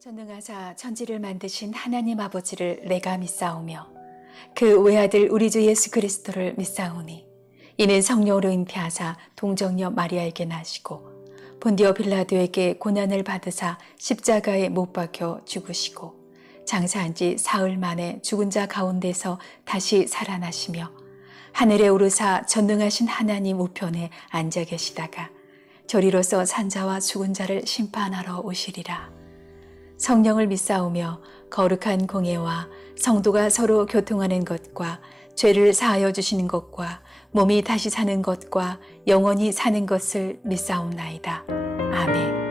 전능하사 천지를 만드신 하나님 아버지를 내가 믿사오며 그 외아들 우리 주 예수 그리스도를 믿사오니 이는 성령으로 잉태하사 동정녀 마리아에게 나시고 본디오 빌라도에게 고난을 받으사 십자가에 못 박혀 죽으시고 장사한 지 사흘 만에 죽은 자 가운데서 다시 살아나시며 하늘에 오르사 전능하신 하나님 우편에 앉아 계시다가 저리로서 산자와 죽은 자를 심판하러 오시리라. 성령을 믿사오며 거룩한 공예와 성도가 서로 교통하는 것과 죄를 사하여 주시는 것과 몸이 다시 사는 것과 영원히 사는 것을 믿사옵나이다. 아멘.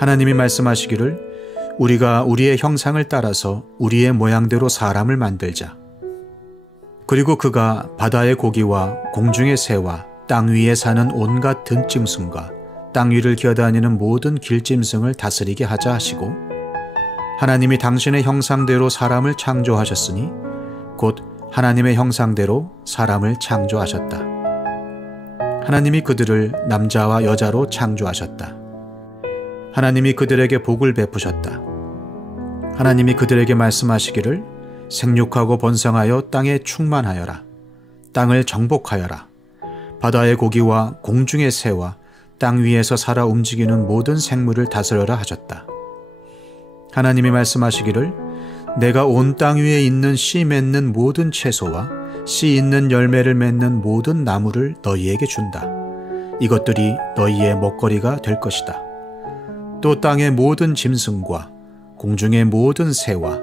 하나님이 말씀하시기를 우리가 우리의 형상을 따라서 우리의 모양대로 사람을 만들자. 그리고 그가 바다의 고기와 공중의 새와 땅 위에 사는 온갖 들짐승과 땅 위를 기어다니는 모든 길짐승을 다스리게 하자 하시고 하나님이 당신의 형상대로 사람을 창조하셨으니 곧 하나님의 형상대로 사람을 창조하셨다. 하나님이 그들을 남자와 여자로 창조하셨다. 하나님이 그들에게 복을 베푸셨다. 하나님이 그들에게 말씀하시기를 생육하고 번성하여 땅에 충만하여라. 땅을 정복하여라. 바다의 고기와 공중의 새와 땅 위에서 살아 움직이는 모든 생물을 다스려라 하셨다. 하나님이 말씀하시기를 내가 온 땅 위에 있는 씨 맺는 모든 채소와 씨 있는 열매를 맺는 모든 나무를 너희에게 준다. 이것들이 너희의 먹거리가 될 것이다. 또 땅의 모든 짐승과 공중의 모든 새와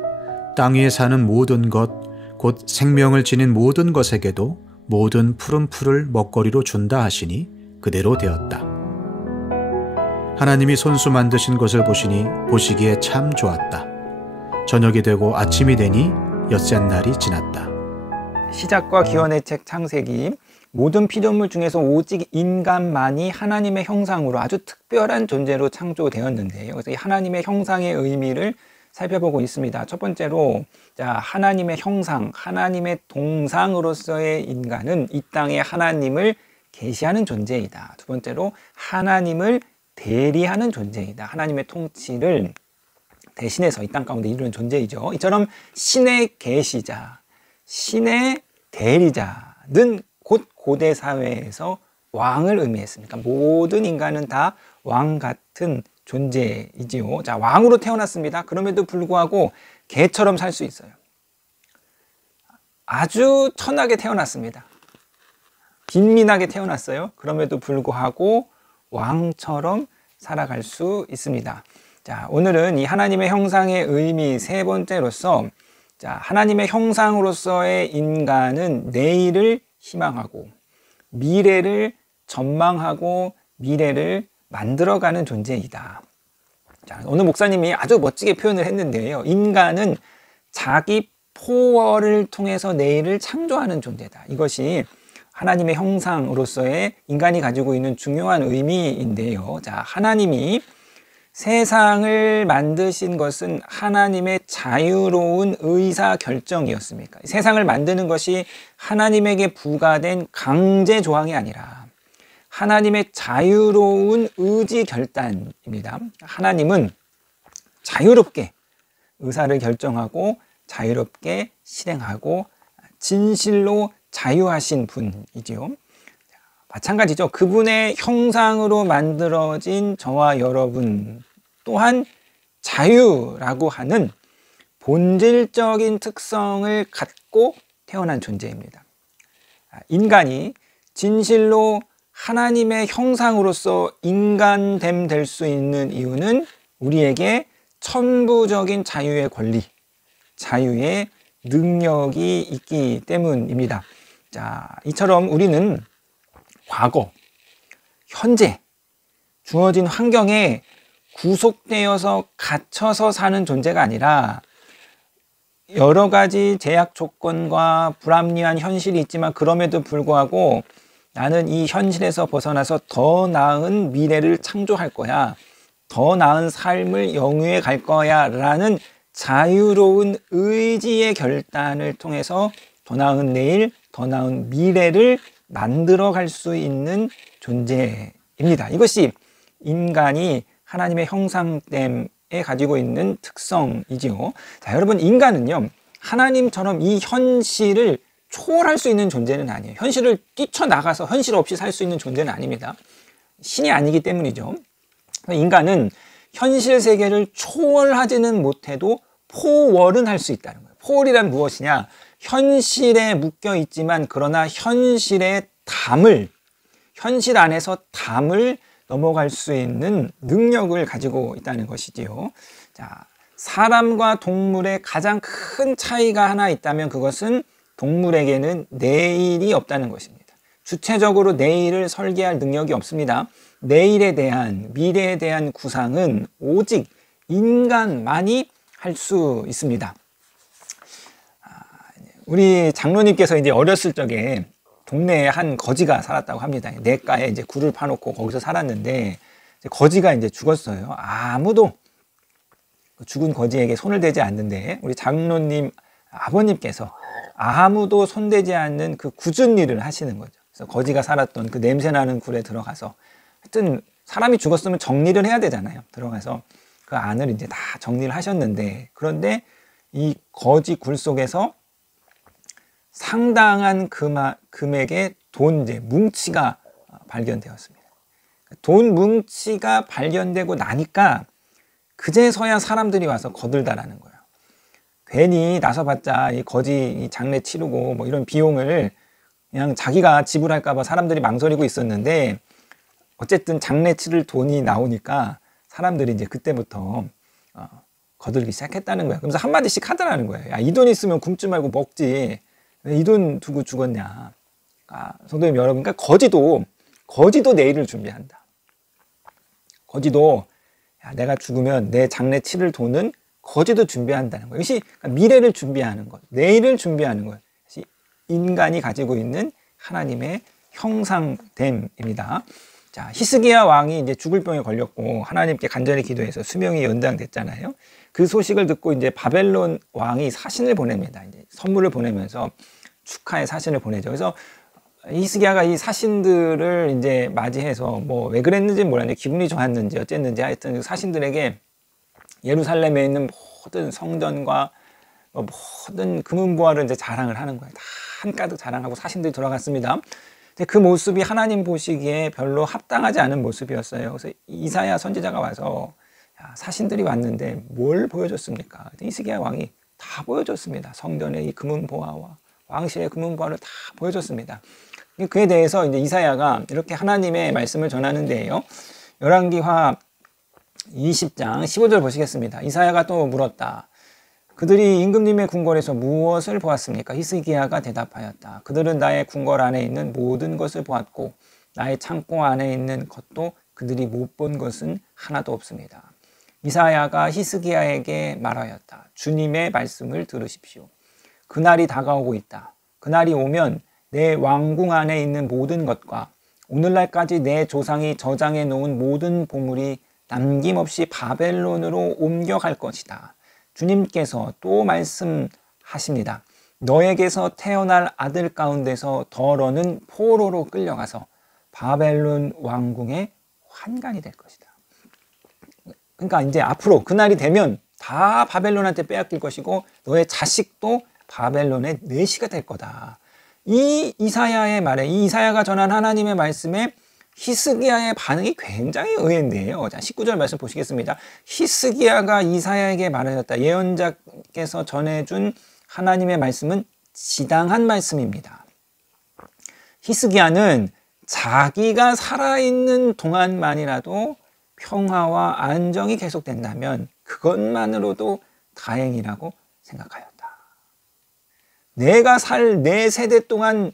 땅 위에 사는 모든 것, 곧 생명을 지닌 모든 것에게도 모든 푸른 풀을 먹거리로 준다 하시니 그대로 되었다. 하나님이 손수 만드신 것을 보시니 보시기에 참 좋았다. 저녁이 되고 아침이 되니 엿새 날이 지났다. 시작과 기원의 책 창세기, 모든 피조물 중에서 오직 인간만이 하나님의 형상으로 아주 특별한 존재로 창조되었는데요. 그래서 이 하나님의 형상의 의미를 살펴보고 있습니다. 첫 번째로, 하나님의 형상, 하나님의 동상으로서의 인간은 이 땅에 하나님을 계시하는 존재이다. 두 번째로, 하나님을 대리하는 존재이다. 하나님의 통치를 대신해서 이 땅 가운데 이루는 존재이죠. 이처럼 신의 계시자, 신의 대리자는 곧 고대 사회에서 왕을 의미했습니다. 모든 인간은 다 왕 같은 존재이지요. 자, 왕으로 태어났습니다. 그럼에도 불구하고 개처럼 살 수 있어요. 아주 천하게 태어났습니다. 빈민하게 태어났어요. 그럼에도 불구하고 왕처럼 살아갈 수 있습니다. 자, 오늘은 이 하나님의 형상의 의미 세 번째로서, 하나님의 형상으로서의 인간은 내일을 희망하고 미래를 전망하고 미래를 만들어가는 존재이다. 자, 오늘 목사님이 아주 멋지게 표현을 했는데요. 인간은 자기 포월을 통해서 내일을 창조하는 존재다. 이것이 하나님의 형상으로서의 인간이 가지고 있는 중요한 의미인데요. 자, 하나님이 세상을 만드신 것은 하나님의 자유로운 의사 결정이었습니까? 세상을 만드는 것이 하나님에게 부과된 강제 조항이 아니라 하나님의 자유로운 의지 결단입니다. 하나님은 자유롭게 의사를 결정하고 자유롭게 실행하고 진실로 자유하신 분이지요. 마찬가지죠. 그분의 형상으로 만들어진 저와 여러분 또한 자유라고 하는 본질적인 특성을 갖고 태어난 존재입니다. 인간이 진실로 하나님의 형상으로서 인간됨 될 수 있는 이유는 우리에게 천부적인 자유의 권리, 자유의 능력이 있기 때문입니다. 자, 이처럼 우리는 과거, 현재, 주어진 환경에 구속되어서 갇혀서 사는 존재가 아니라 여러 가지 제약 조건과 불합리한 현실이 있지만 그럼에도 불구하고 나는 이 현실에서 벗어나서 더 나은 미래를 창조할 거야. 더 나은 삶을 영위해 갈 거야. 라는 자유로운 의지의 결단을 통해서 더 나은 내일, 더 나은 미래를 만들어 갈 수 있는 존재입니다. 이것이 인간이 하나님의 형상됨에 가지고 있는 특성이지요. 자, 여러분, 인간은요, 하나님처럼 이 현실을 초월할 수 있는 존재는 아니에요. 현실을 뛰쳐나가서 현실 없이 살 수 있는 존재는 아닙니다. 신이 아니기 때문이죠. 인간은 현실 세계를 초월하지는 못해도 포월은 할 수 있다는 거예요. 포월이란 무엇이냐? 현실에 묶여 있지만 그러나 현실 안에서 담을 넘어갈 수 있는 능력을 가지고 있다는 것이지요. 자, 사람과 동물의 가장 큰 차이가 하나 있다면 그것은 동물에게는 내일이 없다는 것입니다. 주체적으로 내일을 설계할 능력이 없습니다. 내일에 대한, 미래에 대한 구상은 오직 인간만이 할 수 있습니다. 우리 장로님께서 이제 어렸을 적에 동네에 한 거지가 살았다고 합니다. 냇가에 이제 굴을 파놓고 거기서 살았는데 거지가 이제 죽었어요. 아무도 죽은 거지에게 손을 대지 않는데 우리 장로님 아버님께서 아무도 손대지 않는 그 굳은 일을 하시는 거죠. 그래서 거지가 살았던 그 냄새나는 굴에 들어가서 하여튼 사람이 죽었으면 정리를 해야 되잖아요. 들어가서 그 안을 이제 다 정리를 하셨는데 그런데 이 거지 굴 속에서 상당한 금액의 돈 이제 뭉치가 발견되었습니다. 돈 뭉치가 발견되고 나니까 그제서야 사람들이 와서 거들다라는 거예요. 괜히 나서봤자 이 거지 장례 치르고 뭐 이런 비용을 그냥 자기가 지불할까봐 사람들이 망설이고 있었는데 어쨌든 장례 치를 돈이 나오니까 사람들이 이제 그때부터 거들기 시작했다는 거예요. 그러면서 한마디씩 하더라는 거예요. 야, 이 돈 있으면 굶지 말고 먹지. 왜 이 돈 두고 죽었냐. 성도님 여러분, 그러니까 거지도 내일을 준비한다. 거지도 내가 죽으면 내 장례 치를 돈은 거지도 준비한다는 거예요. 이것이 미래를 준비하는 것, 내일을 준비하는 것. 이것이 인간이 가지고 있는 하나님의 형상됨입니다. 자, 히스기야 왕이 이제 죽을 병에 걸렸고 하나님께 간절히 기도해서 수명이 연장됐잖아요. 그 소식을 듣고 이제 바벨론 왕이 사신을 보냅니다. 이제 선물을 보내면서 축하의 사신을 보내죠. 그래서 히스기야가 이 사신들을 이제 맞이해서 뭐 왜 그랬는지 몰랐는데 기분이 좋았는지 어쨌는지 하여튼 사신들에게 예루살렘에 있는 모든 성전과 모든 금은보화를 이제 자랑을 하는 거예요. 다 한가득 자랑하고 사신들이 돌아갔습니다. 근데 그 모습이 하나님 보시기에 별로 합당하지 않은 모습이었어요. 그래서 이사야 선지자가 와서 사신들이 왔는데 뭘 보여줬습니까? 히스기야 왕이 다 보여줬습니다. 성전의 이 금은보화와 왕실의 금은보화를 다 보여줬습니다. 그에 대해서 이제 이사야가 이렇게 하나님의 말씀을 전하는데요. 열왕기하 20장 15절 보시겠습니다. 이사야가 또 물었다. 그들이 임금님의 궁궐에서 무엇을 보았습니까? 히스기야가 대답하였다. 그들은 나의 궁궐 안에 있는 모든 것을 보았고 나의 창고 안에 있는 것도 그들이 못 본 것은 하나도 없습니다. 이사야가 히스기야에게 말하였다. 주님의 말씀을 들으십시오. 그날이 다가오고 있다. 그날이 오면 내 왕궁 안에 있는 모든 것과 오늘날까지 내 조상이 저장해 놓은 모든 보물이 남김없이 바벨론으로 옮겨갈 것이다. 주님께서 또 말씀하십니다. 너에게서 태어날 아들 가운데서 더러는 포로로 끌려가서 바벨론 왕궁의 환관이 될 것이다. 그러니까 이제 앞으로 그날이 되면 다 바벨론한테 빼앗길 것이고 너의 자식도 바벨론의 내시가 될 거다. 이 이사야의 말에, 이 이사야가 전한 하나님의 말씀에 히스기야의 반응이 굉장히 의외인데요. 자, 19절 말씀 보시겠습니다. 히스기야가 이사야에게 말하였다. 예언자께서 전해준 하나님의 말씀은 지당한 말씀입니다. 히스기야는 자기가 살아있는 동안만이라도 평화와 안정이 계속된다면 그것만으로도 다행이라고 생각하였다. 내가 살 내 세대 동안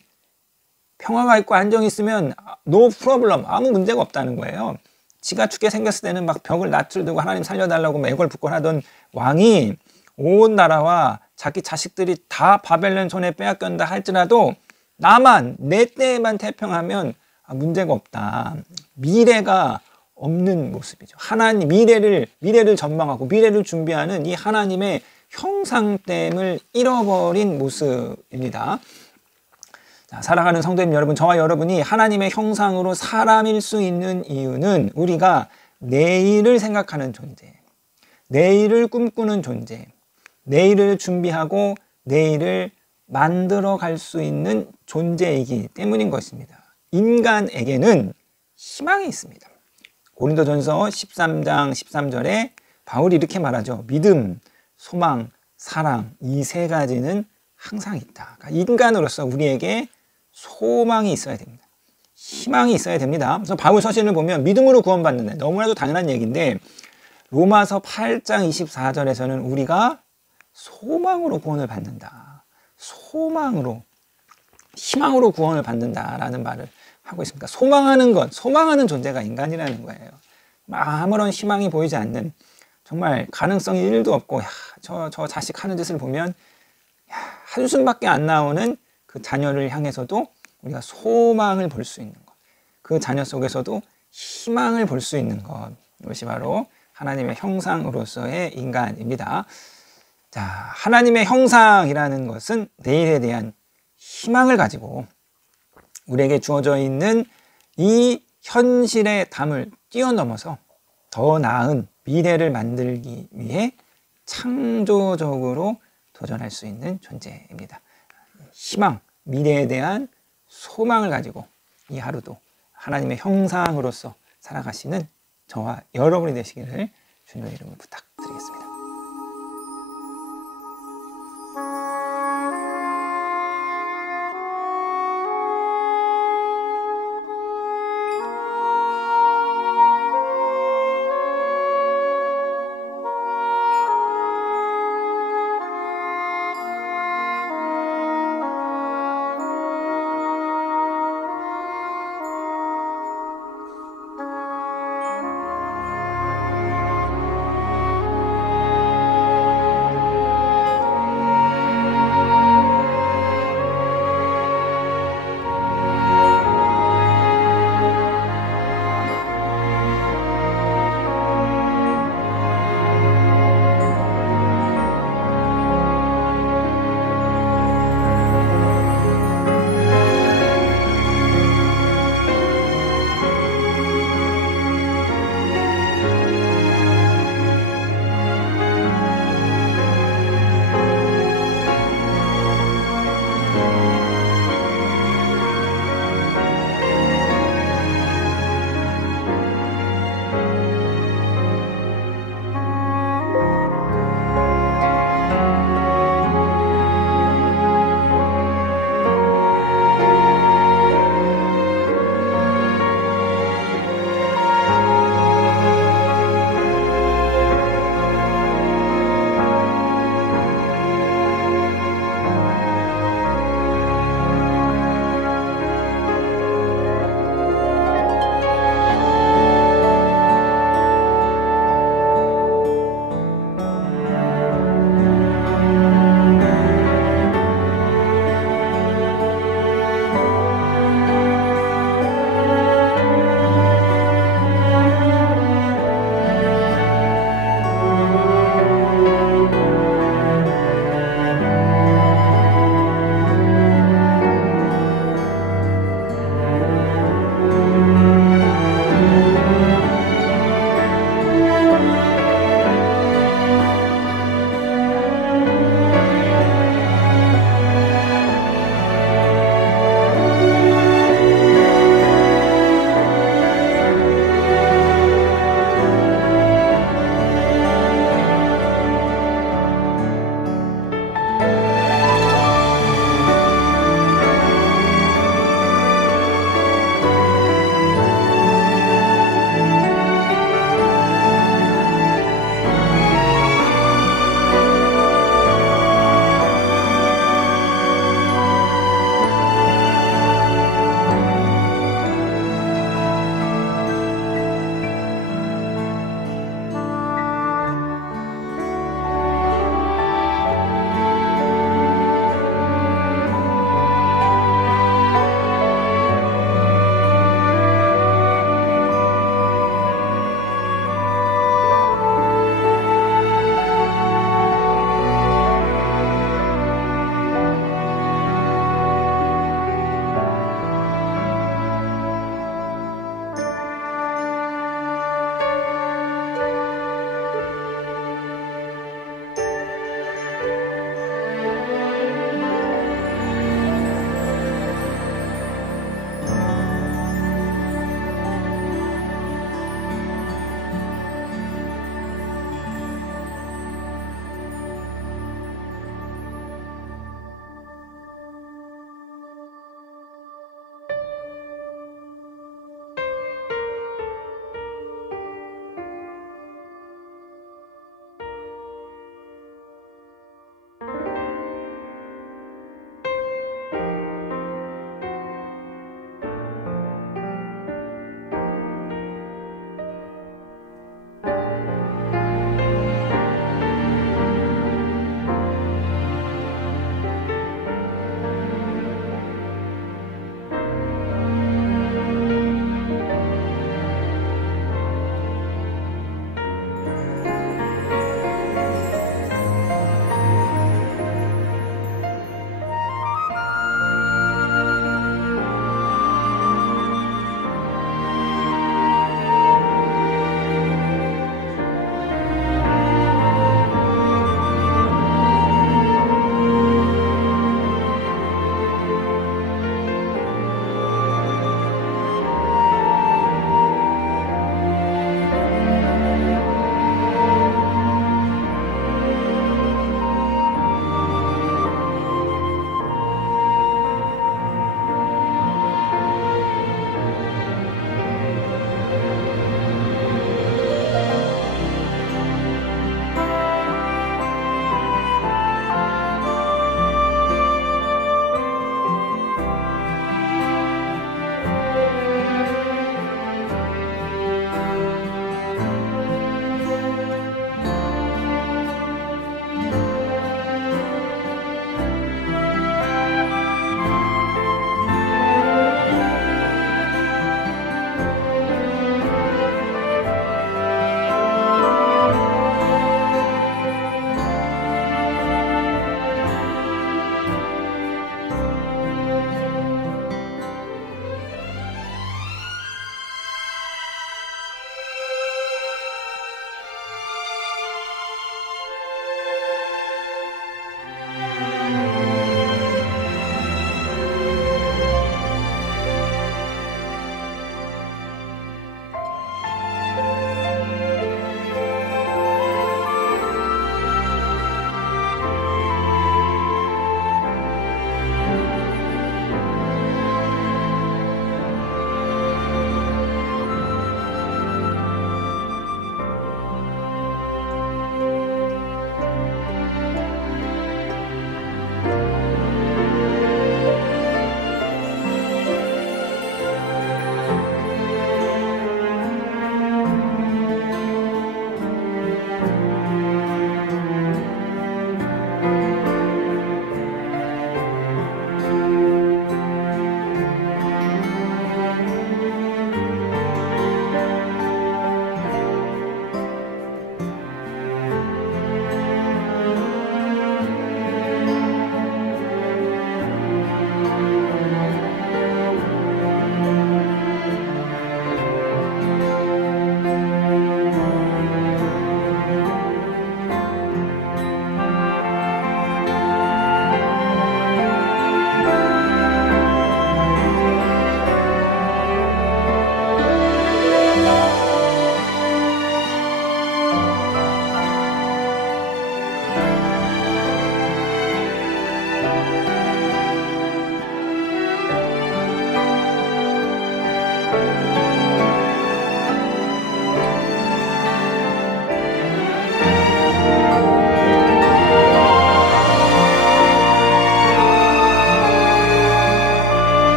평화가 있고 안정이 있으면 no problem, 아무 문제가 없다는 거예요. 지가 죽게 생겼을 때는 막 벽을 낯을 들고 하나님 살려달라고 애걸복걸하던 왕이 온 나라와 자기 자식들이 다 바벨론 손에 빼앗겼다 할지라도 나만 내 때에만 태평하면 문제가 없다. 미래가 없는 모습이죠. 하나님 미래를 전망하고 미래를 준비하는 이 하나님의 형상됨을 잃어버린 모습입니다. 자, 살아가는 성도님 여러분, 저와 여러분이 하나님의 형상으로 사람일 수 있는 이유는 우리가 내일을 생각하는 존재, 내일을 꿈꾸는 존재, 내일을 준비하고 내일을 만들어 갈 수 있는 존재이기 때문인 것입니다. 인간에게는 희망이 있습니다. 고린도전서 13장 13절에 바울이 이렇게 말하죠. 믿음, 소망, 사랑, 이 세 가지는 항상 있다. 그러니까 인간으로서 우리에게 소망이 있어야 됩니다. 희망이 있어야 됩니다. 그래서 바울 서신을 보면 믿음으로 구원받는다. 너무나도 당연한 얘기인데 로마서 8장 24절에서는 우리가 소망으로 구원을 받는다. 소망으로, 희망으로 구원을 받는다라는 말을 하고 있습니다. 소망하는 것, 소망하는 존재가 인간이라는 거예요. 아무런 희망이 보이지 않는, 정말 가능성이 1도 없고 저 자식 하는 짓을 보면 한숨밖에 안 나오는 그 자녀를 향해서도 우리가 소망을 볼 수 있는 것, 그 자녀 속에서도 희망을 볼 수 있는 것, 이것이 바로 하나님의 형상으로서의 인간입니다. 자, 하나님의 형상이라는 것은 내일에 대한 희망을 가지고 우리에게 주어져 있는 이 현실의 담을 뛰어넘어서 더 나은 미래를 만들기 위해 창조적으로 도전할 수 있는 존재입니다. 희망, 미래에 대한 소망을 가지고 이 하루도 하나님의 형상으로서 살아가시는 저와 여러분이 되시기를 주님의 이름으로 부탁드리겠습니다.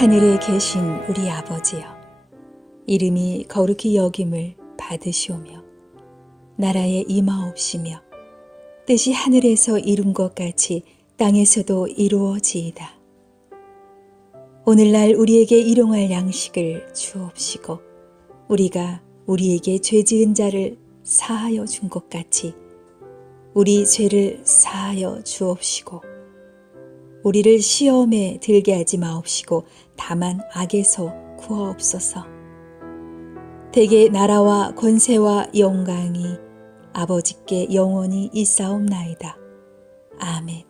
하늘에 계신 우리 아버지여, 이름이 거룩히 여김을 받으시오며 나라에 임하옵시며 뜻이 하늘에서 이룬 것 같이 땅에서도 이루어지이다. 오늘날 우리에게 일용할 양식을 주옵시고 우리가 우리에게 죄 지은 자를 사하여 준 것 같이 우리 죄를 사하여 주옵시고 우리를 시험에 들게 하지 마옵시고 다만 악에서 구하옵소서. 대개 나라와 권세와 영광이 아버지께 영원히 있사옵나이다. 아멘.